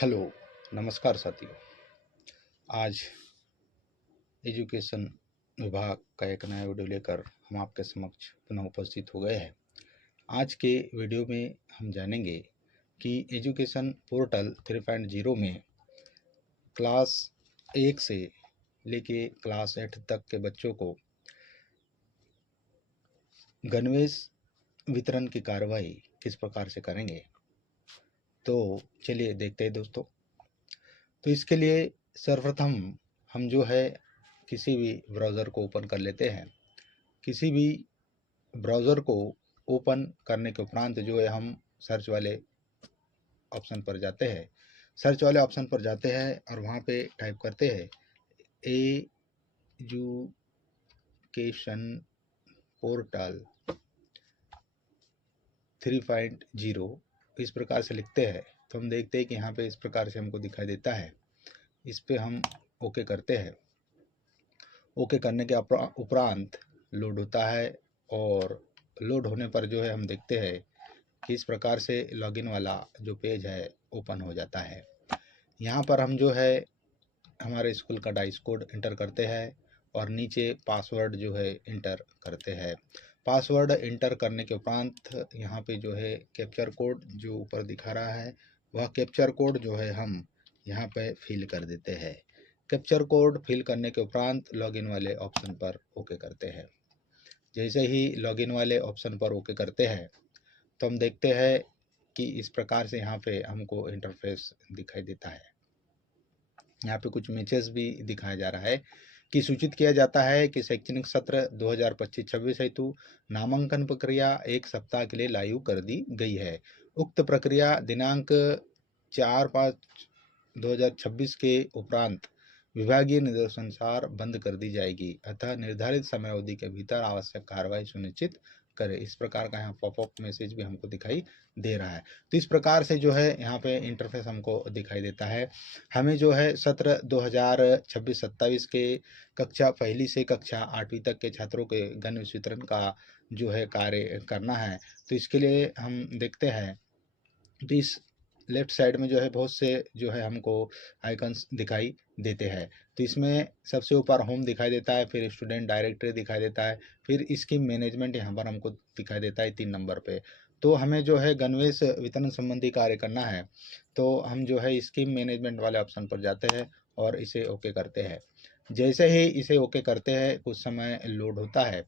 Hello, नमस्कार साथियों। आज एजुकेशन विभाग का एक नया वीडियो लेकर हम आपके समक्ष पुनः उपस्थित हो गए हैं। आज के वीडियो में हम जानेंगे कि एजुकेशन पोर्टल 3.0 में क्लास 1 से लेके क्लास 8 तक के बच्चों को गणवेश वितरण की कार्रवाई किस प्रकार से करेंगे। तो चलिए देखते हैं दोस्तों। तो इसके लिए सर्वप्रथम हम जो है किसी भी ब्राउज़र को ओपन कर लेते हैं। किसी भी ब्राउज़र को ओपन करने के उपरांत जो है हम सर्च वाले ऑप्शन पर जाते हैं। सर्च वाले ऑप्शन पर जाते हैं और वहाँ पे टाइप करते हैं एजुकेशन पोर्टल 3.0। इस प्रकार से लिखते हैं तो हम देखते हैं कि यहाँ पे इस प्रकार से हमको दिखाई देता है। इस पे हम ओके करते हैं। ओके करने के उपरांत लोड होता है और लोड होने पर जो है हम देखते हैं कि इस प्रकार से लॉगिन वाला जो पेज है ओपन हो जाता है। यहाँ पर हम जो है हमारे स्कूल का डाइस कोड इंटर करते हैं और नीचे पासवर्ड जो है इंटर करते हैं। पासवर्ड इंटर करने के उपरांत यहाँ पे जो है कैप्चर कोड जो ऊपर दिखा रहा है वह कैप्चर कोड जो है हम यहाँ पे फिल कर देते हैं। कैप्चर कोड फिल करने के उपरांत लॉगिन वाले ऑप्शन पर ओके करते हैं। जैसे ही लॉगिन वाले ऑप्शन पर ओके करते हैं तो हम देखते हैं कि इस प्रकार से यहाँ पे हमको इंटरफेस दिखाई देता है। यहाँ पे कुछ मैसेज भी दिखाया जा रहा है कि सूचित किया जाता है कि शैक्षणिक सत्र 2025-26 हेतु नामांकन प्रक्रिया 1 सप्ताह के लिए लागू कर दी गई है। उक्त प्रक्रिया दिनांक 4/5/2026 के उपरांत विभागीय निर्देशानुसार बंद कर दी जाएगी, अतः निर्धारित समय अवधि के भीतर आवश्यक कार्रवाई सुनिश्चित करें। इस प्रकार का यहाँ पॉपअप मैसेज भी हमको दिखाई दे रहा है। तो इस प्रकार से जो है यहाँ पे इंटरफेस हमको दिखाई देता है। हमें जो है सत्र 2026-27 के कक्षा पहली से कक्षा 8वीं तक के छात्रों के गणवेश वितरण का जो है कार्य करना है। तो इसके लिए हम देखते हैं तो इस लेफ्ट साइड में जो है बहुत से जो है हमको आइकन्स दिखाई देते हैं। तो इसमें सबसे ऊपर होम दिखाई देता है, फिर स्टूडेंट डायरेक्टरी दिखाई देता है, फिर स्कीम मैनेजमेंट यहाँ पर हमको दिखाई देता है 3 नंबर पे। तो हमें जो है गणवेश वितरण संबंधी कार्य करना है तो हम जो है स्कीम मैनेजमेंट वाले ऑप्शन पर जाते हैं और इसे ओके करते हैं। जैसे ही इसे ओके करते हैं कुछ समय लोड होता है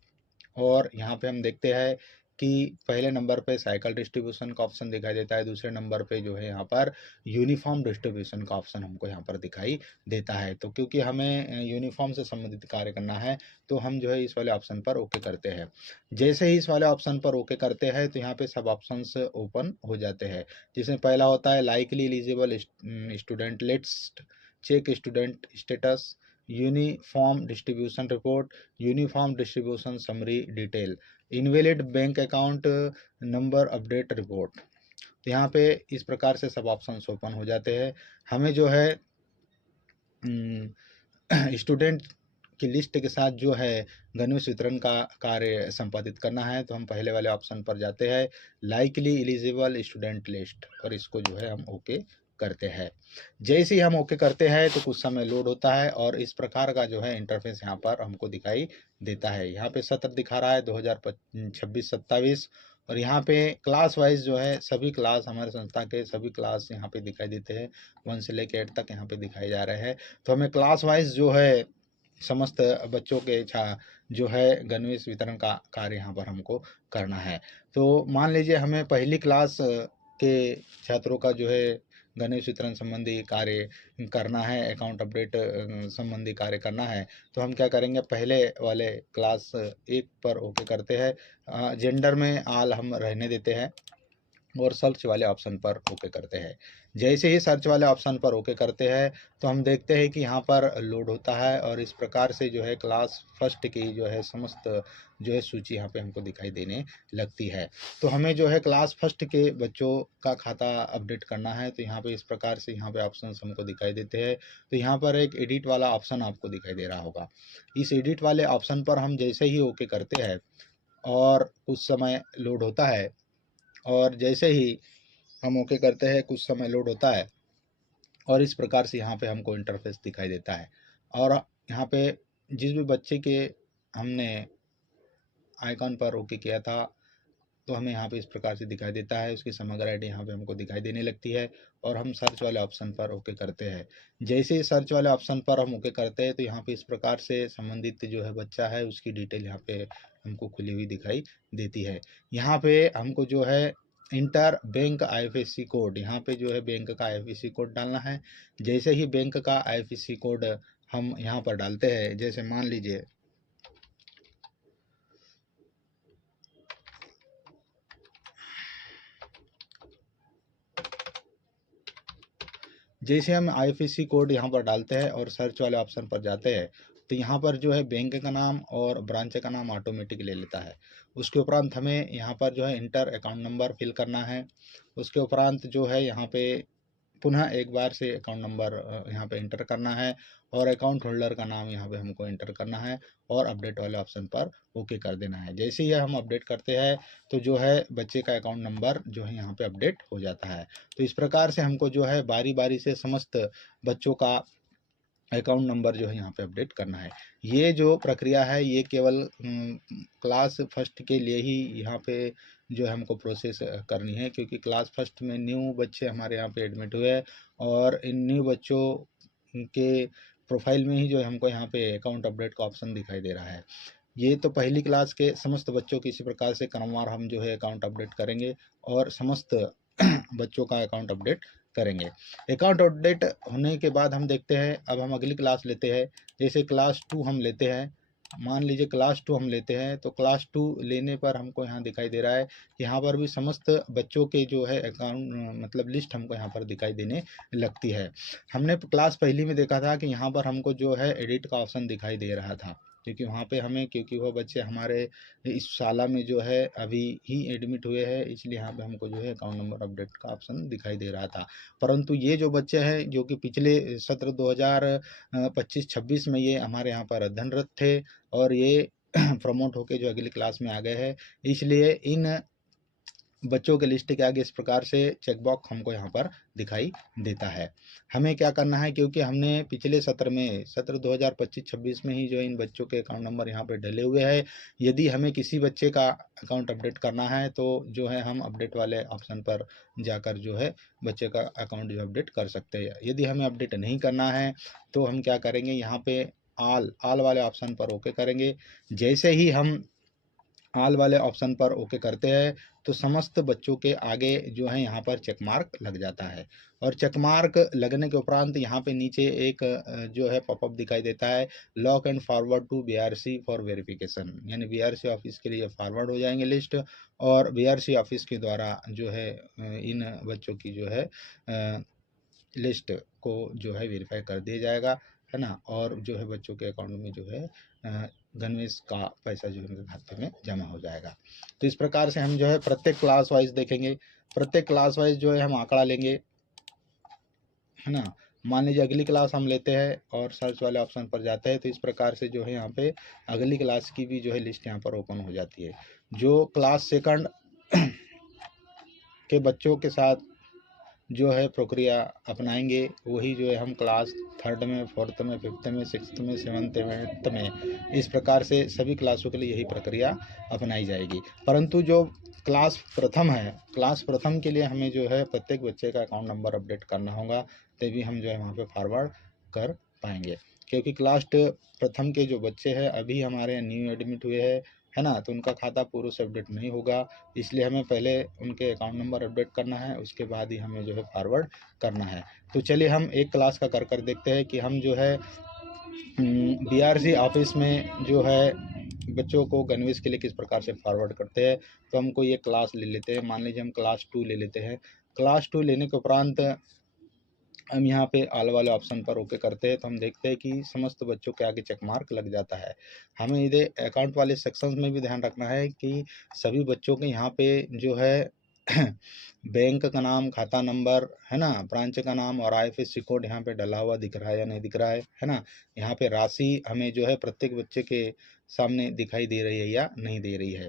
और यहाँ पे हम देखते हैं कि पहले नंबर पे साइकिल डिस्ट्रीब्यूशन का ऑप्शन दिखाई देता है, दूसरे नंबर पे जो है यहाँ पर यूनिफॉर्म डिस्ट्रीब्यूशन का ऑप्शन हमको यहाँ पर दिखाई देता है। तो क्योंकि हमें यूनिफॉर्म से संबंधित कार्य करना है तो हम जो है इस वाले ऑप्शन पर ओके करते हैं। जैसे ही इस वाले ऑप्शन पर ओके करते हैं तो यहाँ पे सब ऑप्शंस ओपन हो जाते हैं, जिसमें पहला होता है likely eligible student list, check student status, uniform distribution report, uniform distribution summary detail, invalid bank account number update report. तो यहाँ पे इस प्रकार से सब ऑप्शंस ओपन हो जाते हैं। हमें जो है स्टूडेंट की लिस्ट के साथ जो है गणवेश वितरण का कार्य संपादित करना है तो हम पहले वाले ऑप्शन पर जाते हैं लाइकली एलिजिबल स्टूडेंट लिस्ट और इसको जो है हम ओके करते हैं। जैसे ही हम ओके करते हैं तो कुछ समय लोड होता है और इस प्रकार का जो है इंटरफेस यहाँ पर हमको दिखाई देता है। यहाँ पे सत्र दिखा रहा है 2026-27 और यहाँ पे क्लास वाइज जो है सभी क्लास हमारे संस्था के सभी क्लास यहाँ पे दिखाई देते हैं, 1 से लेकर 8 तक यहाँ पे दिखाए जा रहे हैं। तो हमें क्लास वाइज जो है समस्त बच्चों के जो है गणवेश वितरण का कार्य यहाँ पर हमको करना है। तो मान लीजिए हमें पहली क्लास के छात्रों का जो है गणवेश वितरण संबंधी कार्य करना है, अकाउंट अपडेट संबंधी कार्य करना है तो हम क्या करेंगे, पहले वाले क्लास 1 पर ओके करते हैं। जेंडर में आल हम रहने देते हैं और सर्च वाले ऑप्शन पर ओके करते हैं। जैसे ही सर्च वाले ऑप्शन पर ओके करते हैं तो हम देखते हैं कि यहाँ पर लोड होता है और इस प्रकार से जो है क्लास फर्स्ट की जो है समस्त जो है सूची यहाँ पे हमको दिखाई देने लगती है। तो हमें जो है क्लास फर्स्ट के बच्चों का खाता अपडेट करना है तो यहाँ पे इस प्रकार से यहाँ पे ऑप्शन हमको दिखाई देते हैं। तो यहाँ पर एक एडिट वाला ऑप्शन आपको दिखाई दे रहा होगा। इस एडिट वाले ऑप्शन पर हम जैसे ही ओके करते हैं और कुछ समय लोड होता है और जैसे ही हम ओके करते हैं कुछ समय लोड होता है और इस प्रकार से यहाँ पे हमको इंटरफेस दिखाई देता है। और यहाँ पे जिस भी बच्चे के हमने आइकॉन पर ओके किया था तो हमें यहाँ पे इस प्रकार से दिखाई देता है, उसकी समग्र आईडी यहाँ पे हमको दिखाई देने लगती है और हम सर्च वाले ऑप्शन पर ओके करते हैं। जैसे ही सर्च वाले ऑप्शन पर हम ओके करते हैं तो यहाँ पे इस प्रकार से संबंधित जो है बच्चा है उसकी डिटेल यहाँ पे हमको खुली हुई दिखाई देती है। यहाँ पे हमको जो है इंटर बैंक IFSC कोड, यहाँ पे जो है बैंक का IFSC कोड डालना है। जैसे ही बैंक का IFSC कोड हम यहाँ पर डालते हैं, जैसे मान लीजिए जैसे हम IFSC कोड यहाँ पर डालते हैं और सर्च वाले ऑप्शन पर जाते हैं तो यहाँ पर जो है बैंक का नाम और ब्रांच का नाम ऑटोमेटिक ले लेता है। उसके उपरांत हमें यहाँ पर जो है इंटर अकाउंट नंबर फिल करना है। उसके उपरांत जो है यहाँ पे पुनः एक बार से अकाउंट नंबर यहाँ पे इंटर करना है और अकाउंट होल्डर का नाम यहाँ पे हमको इंटर करना है और अपडेट वाले ऑप्शन पर ओके कर देना है। जैसे ही हम अपडेट करते हैं तो जो है बच्चे का अकाउंट नंबर जो है यहाँ पे अपडेट हो जाता है। तो इस प्रकार से हमको जो है बारी बारी से समस्त बच्चों का अकाउंट नंबर जो है यहाँ पे अपडेट करना है। ये जो प्रक्रिया है ये केवल क्लास फर्स्ट के लिए ही यहाँ पे जो है हमको प्रोसेस करनी है, क्योंकि क्लास फर्स्ट में न्यू बच्चे हमारे यहाँ पे एडमिट हुए हैं और इन न्यू बच्चों के प्रोफाइल में ही जो है हमको यहाँ पे अकाउंट अपडेट का ऑप्शन दिखाई दे रहा है। ये तो पहली क्लास के समस्त बच्चों की इसी प्रकार से क्रमवार हम जो है अकाउंट अपडेट करेंगे और समस्त बच्चों का अकाउंट अपडेट करेंगे। अकाउंट अपडेट होने के बाद हम देखते हैं, अब हम अगली क्लास लेते हैं। जैसे क्लास 2 हम लेते हैं, मान लीजिए क्लास 2 हम लेते हैं तो क्लास 2 लेने पर हमको यहाँ दिखाई दे रहा है कि यहाँ पर भी समस्त बच्चों के जो है अकाउंट मतलब लिस्ट हमको यहाँ पर दिखाई देने लगती है। हमने क्लास पहली में देखा था कि यहाँ पर हमको जो है एडिट का ऑप्शन दिखाई दे रहा था, क्योंकि वहाँ पे हमें क्योंकि वह बच्चे हमारे इस शाला में जो है अभी ही एडमिट हुए हैं, इसलिए यहाँ पे हमको जो है अकाउंट नंबर अपडेट का ऑप्शन दिखाई दे रहा था। परंतु ये जो बच्चे हैं जो कि पिछले सत्र 2025-26 में ये हमारे यहाँ पर अध्ययनरत थे और ये प्रमोट होके जो अगली क्लास में आ गए हैं, इसलिए इन बच्चों के लिस्ट के आगे इस प्रकार से चेकबॉक्स हमको यहाँ पर दिखाई देता है। हमें क्या करना है, क्योंकि हमने पिछले सत्र में सत्र 2025-26 में ही जो इन बच्चों के अकाउंट नंबर यहाँ पे डले हुए हैं, यदि हमें किसी बच्चे का अकाउंट अपडेट करना है तो जो है हम अपडेट वाले ऑप्शन पर जाकर जो है बच्चे का अकाउंट जो अपडेट कर सकते हैं। यदि हमें अपडेट नहीं करना है तो हम क्या करेंगे, यहाँ पे आल वाले ऑप्शन पर ओके करेंगे। जैसे ही हम आल वाले ऑप्शन पर ओके करते हैं तो समस्त बच्चों के आगे जो है यहाँ पर चेक मार्क लग जाता है और चेक मार्क लगने के उपरांत यहाँ पे नीचे एक जो है पॉपअप दिखाई देता है, lock and forward to BRC for verification, यानी BRC ऑफिस के लिए फॉरवर्ड हो जाएंगे लिस्ट और BRC ऑफिस के द्वारा जो है इन बच्चों की जो है लिस्ट को जो है वेरीफाई कर दिया जाएगा, है ना। और जो है बच्चों के अकाउंट में जो है गणवेश का पैसा जो है उनके खाते में जमा हो जाएगा। तो इस प्रकार से हम जो है प्रत्येक क्लास वाइज देखेंगे, प्रत्येक क्लास वाइज जो है हम आंकड़ा लेंगे, है ना। मान लीजिए अगली क्लास हम लेते हैं और सर्च वाले ऑप्शन पर जाते हैं तो इस प्रकार से जो है यहाँ पे अगली क्लास की भी जो है लिस्ट यहाँ पर ओपन हो जाती है। जो क्लास सेकंड के बच्चों के साथ जो है प्रक्रिया अपनाएंगे वही जो है हम क्लास थर्ड में, फोर्थ में, फिफ्थ में, सिक्स्थ में, सेवन्थ में, एट्थ में, इस प्रकार से सभी क्लासों के लिए यही प्रक्रिया अपनाई जाएगी। परंतु जो क्लास प्रथम है, क्लास प्रथम के लिए हमें जो है प्रत्येक बच्चे का अकाउंट नंबर अपडेट करना होगा, तभी हम जो है वहाँ पे फॉरवर्ड कर पाएंगे। क्योंकि क्लास प्रथम के जो बच्चे हैं अभी हमारे न्यू एडमिट हुए हैं, है ना, तो उनका खाता पूर्व से अपडेट नहीं होगा, इसलिए हमें पहले उनके अकाउंट नंबर अपडेट करना है, उसके बाद ही हमें जो है फॉरवर्ड करना है। तो चलिए हम एक क्लास का कर देखते हैं कि हम जो है BRC ऑफिस में जो है बच्चों को गणवेश के लिए किस प्रकार से फॉरवर्ड करते हैं। तो हमको ये क्लास ले लेते हैं, मान लीजिए हम क्लास 2 ले लेते हैं। क्लास 2 लेने के उपरांत हम यहाँ पे आल वाले ऑप्शन पर ओके करते हैं तो हम देखते हैं कि समस्त बच्चों के आगे चेक मार्क लग जाता है। हमें इधर अकाउंट वाले सेक्शंस में भी ध्यान रखना है कि सभी बच्चों के यहाँ पे जो है बैंक का नाम, खाता नंबर, है ना, ब्रांच का नाम और IFSC कोड यहाँ पे डला हुआ दिख रहा है या नहीं दिख रहा है ना। यहाँ पे राशि हमें जो है प्रत्येक बच्चे के सामने दिखाई दे रही है या नहीं दे रही है,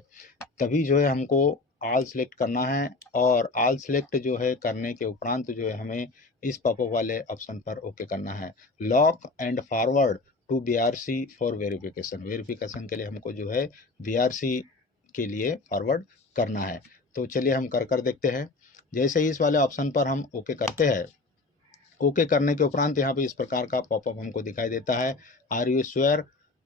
तभी जो है हमको ऑल सेलेक्ट करना है और ऑल सेलेक्ट जो है करने के उपरांत जो है हमें इस पॉपअप वाले ऑप्शन पर ओके करना है। Lock and forward to BRC for verification, verification के लिए हमको जो है बीआरसी के लिए फॉरवर्ड करना है। तो चलिए हम कर देखते हैं। जैसे ही इस वाले ऑप्शन पर हम ओके करते हैं, ओके करने के उपरांत यहाँ पे इस प्रकार का पॉपअप हमको दिखाई देता है, are you sure,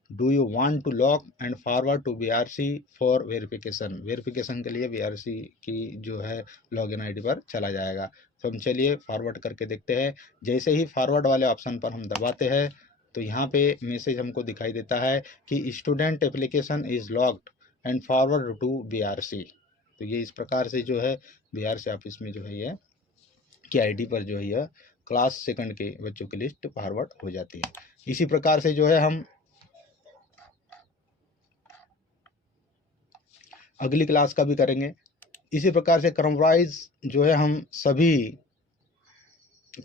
do you want to lock and forward to BRC for verification, verification के लिए बीआरसी की जो है लॉगिन आईडी पर चला जाएगा। तो हम चलिए फॉरवर्ड करके देखते हैं। जैसे ही फॉरवर्ड वाले ऑप्शन पर हम दबाते हैं तो यहाँ पे मैसेज हमको दिखाई देता है कि student application is locked and forward to BRC. तो ये इस प्रकार से जो है बीआरसी ऑफिस में जो है ये की आईडी पर जो है यह क्लास सेकंड के बच्चों की लिस्ट फॉरवर्ड हो जाती है। इसी प्रकार से जो है हम अगली क्लास का भी करेंगे। इसी प्रकार से क्रम वाइज जो है हम सभी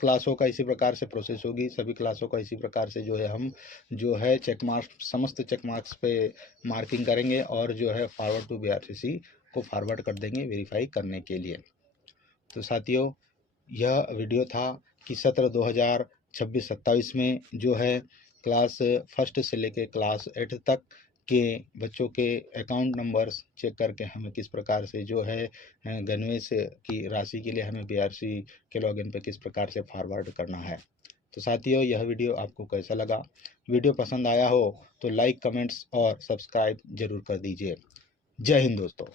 क्लासों का इसी प्रकार से प्रोसेस होगी, सभी क्लासों का इसी प्रकार से जो है हम जो है चेक मार्क्स, समस्त चेक मार्क्स पे मार्किंग करेंगे और जो है फॉरवर्ड टू बीआरसीसी को फॉरवर्ड कर देंगे वेरीफाई करने के लिए। तो साथियों, यह वीडियो था कि सत्र 2026-27 में जो है क्लास फर्स्ट से लेकर क्लास 8 तक के बच्चों के अकाउंट नंबर्स चेक करके हमें किस प्रकार से जो है गणवेश की राशि के लिए हमें बीआरसी के लॉगिन पे किस प्रकार से फॉरवर्ड करना है। तो साथियों, यह वीडियो आपको कैसा लगा? वीडियो पसंद आया हो तो लाइक, कमेंट्स और सब्सक्राइब जरूर कर दीजिए। जय हिंद दोस्तों।